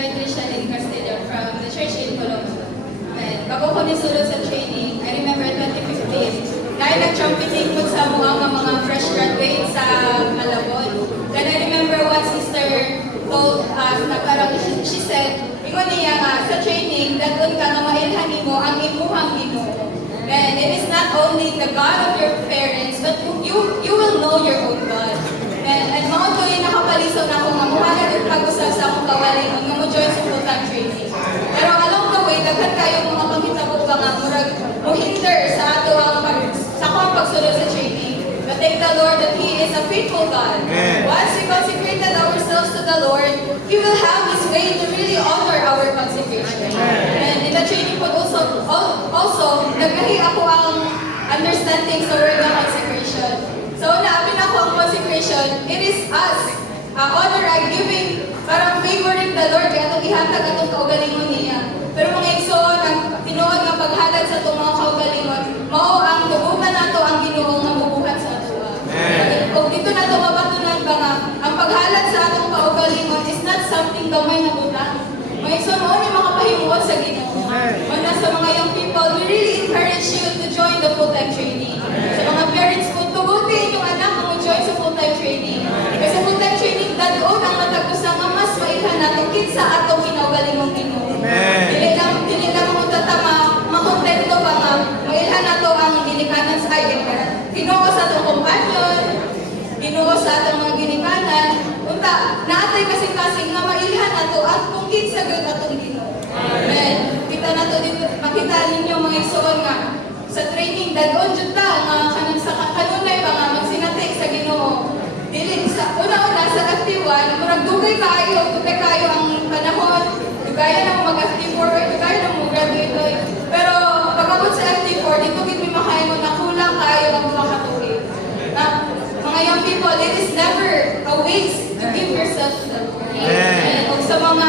Adricia Lynn Castillo from the church in Colombo. And bago ko nisulod sa training, I remember 2015, dahil nag-trumpeting po sa mga fresh graduates sa Malabon. Then I remember what sister told us na parang she said, ingon niya nga sa training, dadun ka nga mailhan mo ang imuhang Ginoo. And it is not only the God of your parents, but you will know your own God. And mga ito yung nakapalisaw na ako nga muhala yung pag-usap sa akong kawalingon nga mo join sa full-time training. Pero along the way, daghan kayo mga panghitabog ba nga murag hinder sa ato sa akong pagsunod sa training. But thank the Lord that He is a faithful God. Amen. Once we consecrated ourselves to the Lord, He will have His way to really honor our consecration. And in the training po also nagkahi ako ang understanding sa word ng consecration. So, naabin ako ang consecration, it is us, honor and giving, parang favoring the Lord, kaya itong ihatag atong kaugalingon niya. Pero mga igsoon, ang tinuod nga paghalad sa itong mga kaugalingon, mao ang tubuhan nato ang Ginoo nga mabuhat sa ato. O dito na ito mabatunan ba nga, ang paghalad sa atong kaugalingon is not something gamay na butang. Mga igsoon, mao ni mga pahimuot sa Ginoo. Wala sa mga young people, we really encourage you to join the full-time training. Sa mga parents po, tugutin yung anak mo join sa full-time training. Kasi full-time training, dadoon ang matagusa nga mas mailhan natin kinsa atong kinaugalingong Ginoo. Dili lang mo tatama, makontento ba nga, mailhan nato ang ginikanan sa ayon. Ginoo sa atong kompanyon, Ginoo sa atong mga ginikanan. Unta, naatay kasing-kasing nga mailhan nato at kung kinsa gyud atong Ginoo. Amen. Kita nato dito, makita ninyo mga igsoon nga sa training dadon jud ta nga kanang sa kanunay ba nga magsinati sa Ginoo. Dili sa una-una sa active 1, murag dugay kayo ang panahon. Dugay na mo mag-active 4, dugay na mo graduate. Pero pagabot sa active 4, dito gid mi makaingon na kulang kayo ang mga katuig. Na mga young people, it is never a waste to give yourself to the Lord. And sa mga